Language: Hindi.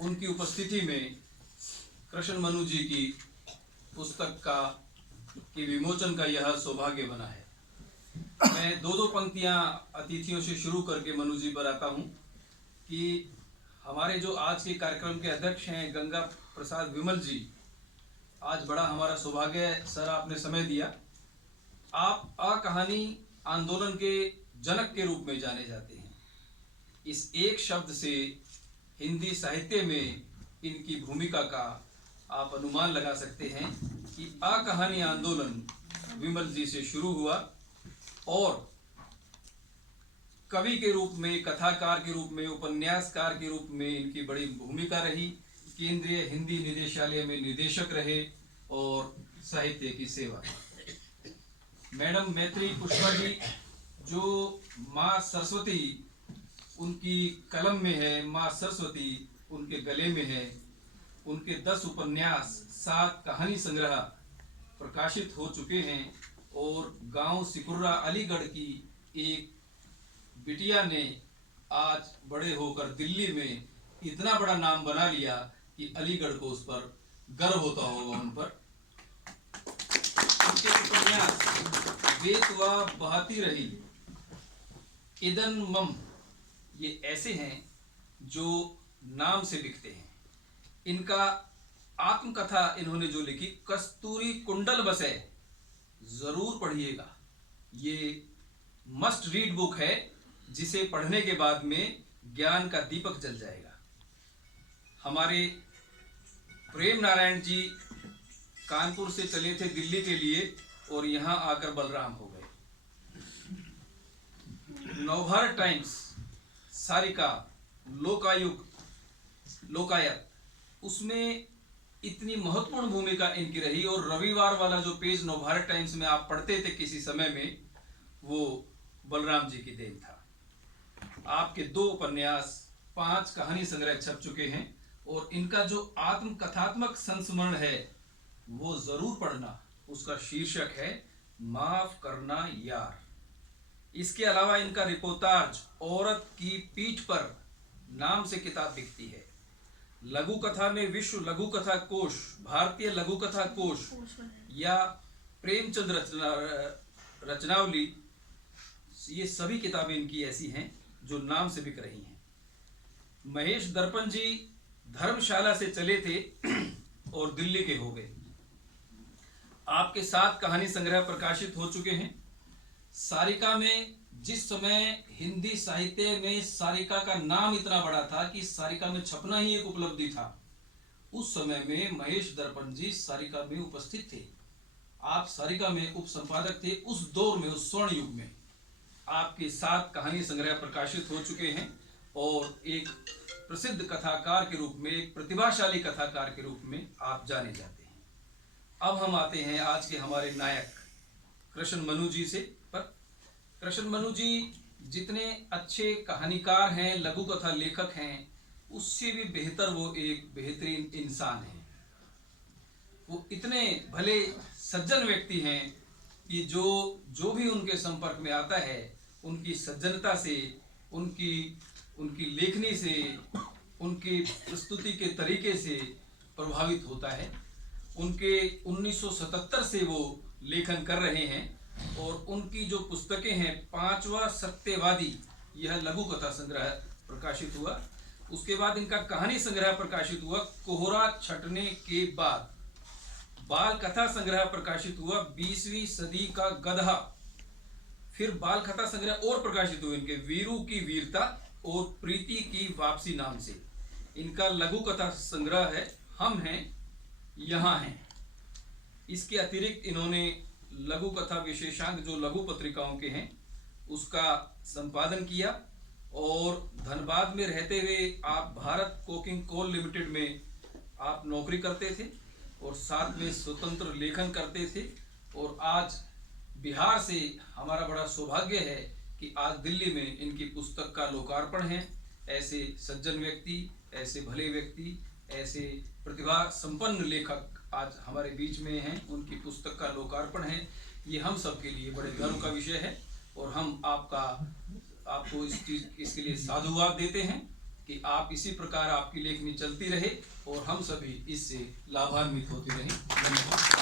उनकी उपस्थिति में कृष्ण मनु जी की पुस्तक के विमोचन का यह सौभाग्य बना है। मैं दो पंक्तियां अतिथियों से शुरू करके मनु जी पर आता हूं कि हमारे जो आज के कार्यक्रम के अध्यक्ष हैं गंगा प्रसाद विमल जी, आज बड़ा हमारा सौभाग्य है सर, आपने समय दिया। आप कहानी आंदोलन के जनक के रूप में जाने जाते हैं। इस एक शब्द से हिंदी साहित्य में इनकी भूमिका का आप अनुमान लगा सकते हैं कि कहानी आंदोलन विमल जी से शुरू हुआ और कवि के रूप में, कथाकार के रूप में, उपन्यासकार के रूप में इनकी बड़ी भूमिका रही। केंद्रीय हिंदी निदेशालय में निदेशक रहे और साहित्य की सेवा। मैडम मैत्री पुष्पा जी, जो माँ सरस्वती उनकी कलम में है, माँ सरस्वती उनके गले में है। उनके 10 उपन्यास, 7 कहानी संग्रह प्रकाशित हो चुके हैं और गांव सिकुर्रा अलीगढ़ की एक बिटिया ने आज बड़े होकर दिल्ली में इतना बड़ा नाम बना लिया कि अलीगढ़ को उस पर गर्व होता होगा उन पर। उनके उपन्यास बेतवा बहाती रही, इदन मम, ये ऐसे हैं जो नाम से बिकते हैं। इनका आत्मकथा इन्होंने जो लिखी, कस्तूरी कुंडल बसे, जरूर पढ़िएगा। ये मस्ट रीड बुक है जिसे पढ़ने के बाद में ज्ञान का दीपक जल जाएगा। हमारे प्रेम नारायण जी कानपुर से चले थे दिल्ली के लिए और यहाँ आकर बलराम हो गए। नवभारत टाइम्स, सारिका, लोकायत, उसमें इतनी महत्वपूर्ण भूमिका इनकी रही। और रविवार वाला जो पेज नवभारत टाइम्स में आप पढ़ते थे किसी समय में, वो बलराम जी की देन था। आपके 2 उपन्यास, 5 कहानी संग्रह छप चुके हैं और इनका जो आत्मकथात्मक संस्मरण है वो जरूर पढ़ना। उसका शीर्षक है माफ करना यार। इसके अलावा इनका रिपोर्टाज औरत की पीठ पर नाम से किताब बिकती है। लघु कथा में विश्व लघु कथा कोश, भारतीय लघु कथा कोश या प्रेमचंद रचनावली, ये सभी किताबें इनकी ऐसी हैं जो नाम से बिक रही हैं। महेश दर्पण जी धर्मशाला से चले थे और दिल्ली के हो गए। आपके 7 कहानी संग्रह प्रकाशित हो चुके हैं। सारिका में, जिस समय हिंदी साहित्य में सारिका का नाम इतना बड़ा था कि सारिका में छपना ही एक उपलब्धि था, उस समय में महेश दर्पण जी सारिका में उपस्थित थे। आप सारिका में उप संपादक थे उस दौर में, उस स्वर्ण युग में। आपके 7 कहानी संग्रह प्रकाशित हो चुके हैं और एक प्रसिद्ध कथाकार के रूप में, एक प्रतिभाशाली कथाकार के रूप में आप जाने जाते हैं। अब हम आते हैं आज के हमारे नायक कृष्ण मनु जी से। पर कृष्ण मनु जी जितने अच्छे कहानीकार हैं, लघु कथा लेखक हैं, उससे भी बेहतर वो एक बेहतरीन इंसान हैं। वो इतने भले सज्जन व्यक्ति हैं कि जो भी उनके संपर्क में आता है उनकी सज्जनता से, उनकी लेखनी से, उनकी प्रस्तुति के तरीके से प्रभावित होता है। उनके 1977 से वो लेखन कर रहे हैं और उनकी जो पुस्तकें हैं, 5वां सत्यवादी, यह लघु कथा संग्रह प्रकाशित हुआ। उसके बाद इनका कहानी संग्रह प्रकाशित हुआ कोहरा छटने के बाद। बाल कथा संग्रह प्रकाशित हुआ 20वीं सदी का गधा। फिर बाल कथा संग्रह और प्रकाशित हुए इनके वीरू की वीरता और प्रीति की वापसी नाम से। इनका लघु कथा संग्रह है हम हैं यहाँ हैं। इसके अतिरिक्त इन्होंने लघु कथा विशेषांक, जो लघु पत्रिकाओं के हैं, उसका संपादन किया। और धनबाद में रहते हुए आप भारत कोकिंग कोल लिमिटेड में आप नौकरी करते थे और साथ में स्वतंत्र लेखन करते थे। और आज बिहार से हमारा बड़ा सौभाग्य है कि आज दिल्ली में इनकी पुस्तक का लोकार्पण है। ऐसे सज्जन व्यक्ति, ऐसे भले व्यक्ति, ऐसे प्रतिभा संपन्न लेखक आज हमारे बीच में हैं, उनकी पुस्तक का लोकार्पण है। ये हम सब के लिए बड़े गर्व का विषय है और हम आपको इसके लिए साधुवाद देते हैं। कि आप इसी प्रकार आपकी लेखनी चलती रहे और हम सभी इससे लाभान्वित होते रहें। धन्यवाद।